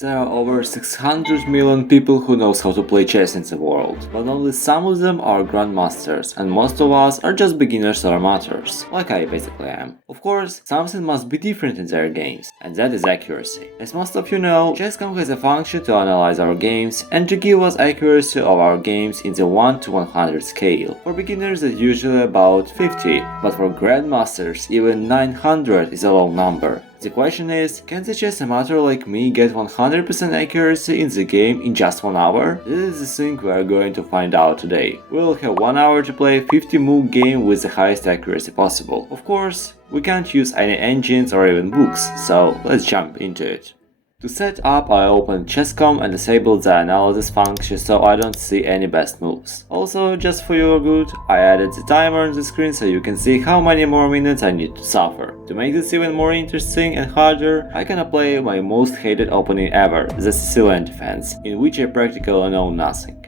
There are over 600 million people who knows how to play chess in the world, but only some of them are grandmasters, and most of us are just beginners or amateurs, like I basically am. Of course, something must be different in their games, and that is accuracy. As most of you know, Chess.com has a function to analyze our games and to give us accuracy of our games in the 1 to 100 scale. For beginners it's usually about 50, but for grandmasters even 900 is a low number. The question is, can the chess amateur like me get 100% accuracy in the game in just 1 hour? This is the thing we are going to find out today. We will have 1 hour to play a 50 move game with the highest accuracy possible. Of course, we can't use any engines or even books, so let's jump into it. To set up, I opened Chess.com and disabled the analysis function so I don't see any best moves. Also, just for your good, I added the timer on the screen so you can see how many more minutes I need to suffer. To make this even more interesting and harder, I can play my most hated opening ever, the Sicilian defense, in which I practically know nothing.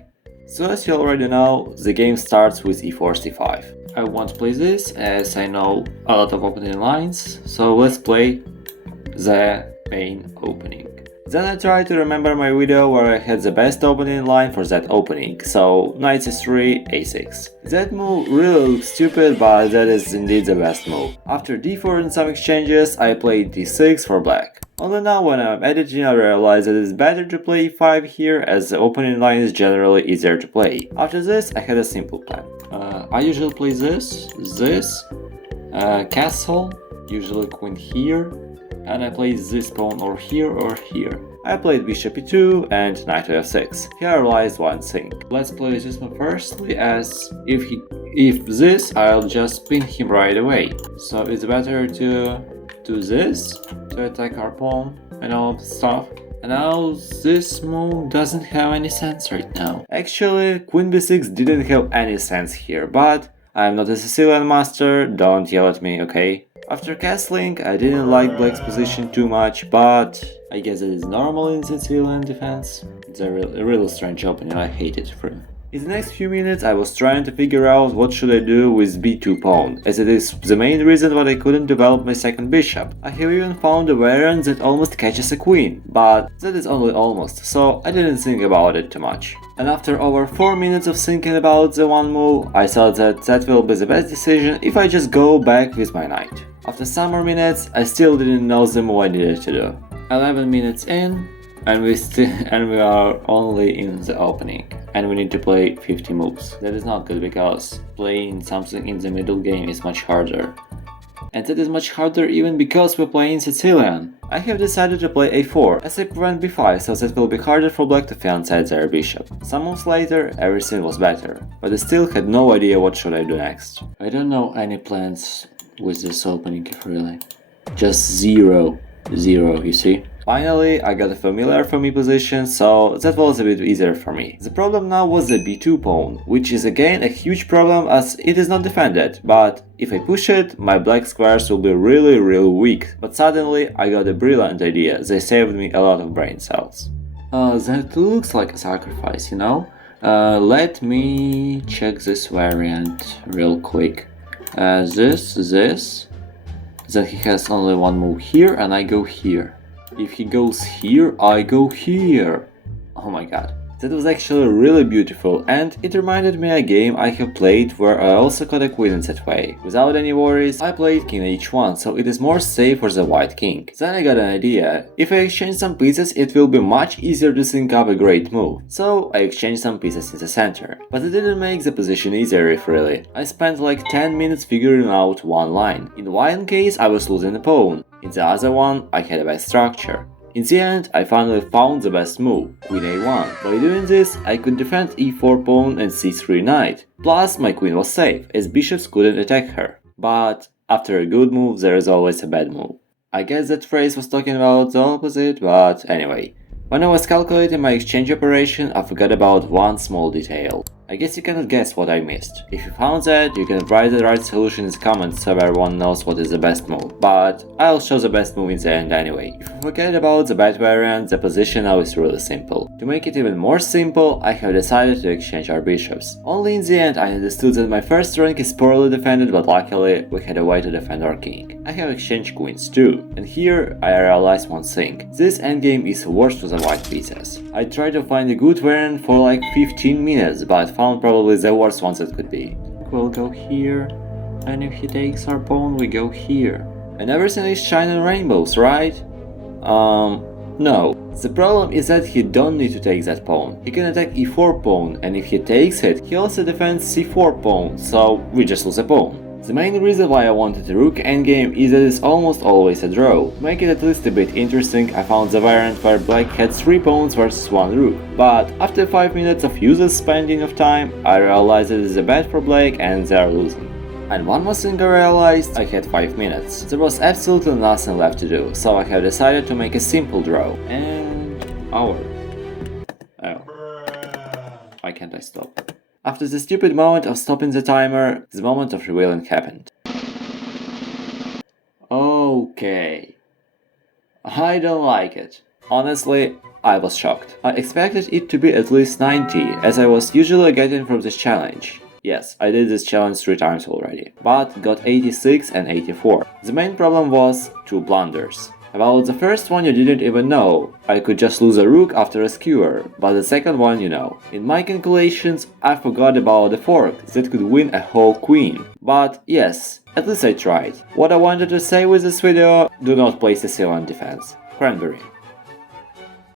So as you already know, the game starts with e4 c5. I won't play this as I know a lot of opening lines, so let's play the main opening. Then I try to remember my video where I had the best opening line for that opening, so knight c3, a6. That move really looks stupid, but that is indeed the best move. After d4 and some exchanges, I played d6 for black. Only now when I'm editing I realize that it's better to play e5 here as the opening line is generally easier to play. After this I had a simple plan. I usually play this, castle, usually queen here, and I played this pawn or here or here. I played bishop e2 and knight to f6. Here lies one thing. Let's play this one firstly, as if this, I'll just pin him right away. So it's better to do this to attack our pawn and all of stuff. And now this move doesn't have any sense right now. Actually, queen b6 didn't have any sense here, but I'm not a Sicilian master, don't yell at me, okay? After castling, I didn't like black's position too much, but I guess it is normal in Sicilian defense. It's a really strange opening, I hate it for him. In the next few minutes I was trying to figure out what should I do with b2 pawn, as it is the main reason why I couldn't develop my second bishop. I have even found a variant that almost catches a queen, but that is only almost, so I didn't think about it too much. And after over 4 minutes of thinking about the one move, I thought that that will be the best decision if I just go back with my knight. After some more minutes, I still didn't know the move I needed to do. 11 minutes in, and we are only in the opening, and we need to play 50 moves. That is not good because playing something in the middle game is much harder. And that is much harder even because we're playing Sicilian. I have decided to play a4 as I prevent b5, so that will be harder for black to fiancé their bishop. Some moves later, everything was better, but I still had no idea what should I do next. I don't know any plans with this opening really. Just zero, you see? Finally, I got a familiar for me position, so that was a bit easier for me. The problem now was the b2 pawn, which is again a huge problem as it is not defended, but if I push it, my black squares will be really weak. But suddenly I got a brilliant idea, they saved me a lot of brain cells. That looks like a sacrifice, you know? Let me check this variant real quick. This, then he has only one move here and I go here. If he goes here, I go here. Oh my god. That was actually really beautiful, and it reminded me a game I have played where I also caught a queen in that way. Without any worries, I played king h1, so it is more safe for the white king. Then I got an idea. If I exchange some pieces, it will be much easier to think up a great move. So I exchanged some pieces in the center. But it didn't make the position easier if really. I spent like 10 minutes figuring out one line. In one case I was losing a pawn, in the other one I had a bad structure. In the end, I finally found the best move, queen a1. By doing this, I could defend e4 pawn and c3 knight. Plus, my queen was safe, as bishops couldn't attack her. But after a good move, there is always a bad move. I guess that phrase was talking about the opposite, but anyway. When I was calculating my exchange operation, I forgot about one small detail. I guess you cannot guess what I missed. If you found that, you can write the right solution in the comments so everyone knows what is the best move. But I'll show the best move in the end anyway. If you forget about the bad variant, the position now is really simple. To make it even more simple, I have decided to exchange our bishops. Only in the end I understood that my first rank is poorly defended, but luckily we had a way to defend our king. I have exchanged queens too, and here I realized one thing. This endgame is worse with the white pieces. I tried to find a good variant for like 15 minutes, but found probably the worst ones it could be. We'll go here, and if he takes our pawn, we go here. And everything is shining rainbows, right? No. The problem is that he don't need to take that pawn. He can attack e4 pawn, and if he takes it, he also defends c4 pawn, so we just lose a pawn. The main reason why I wanted a rook endgame is that it's almost always a draw. To make it at least a bit interesting, I found the variant where black had 3 pawns versus 1 rook. But after 5 minutes of useless spending of time, I realized it is bad for black and they are losing. And one more thing I realized, I had 5 minutes. There was absolutely nothing left to do, so I have decided to make a simple draw. And... oh. Why can't I stop? After the stupid moment of stopping the timer, the moment of revealing happened. Okay. I don't like it. Honestly, I was shocked. I expected it to be at least 90, as I was usually getting from this challenge. Yes, I did this challenge 3 times already, but got 86 and 84. The main problem was 2 blunders. About the first one you didn't even know. I could just lose a rook after a skewer, but the second one you know. In my calculations, I forgot about the fork that could win a whole queen. But yes, at least I tried. What I wanted to say with this video, do not place the seal on defense. Cranberry.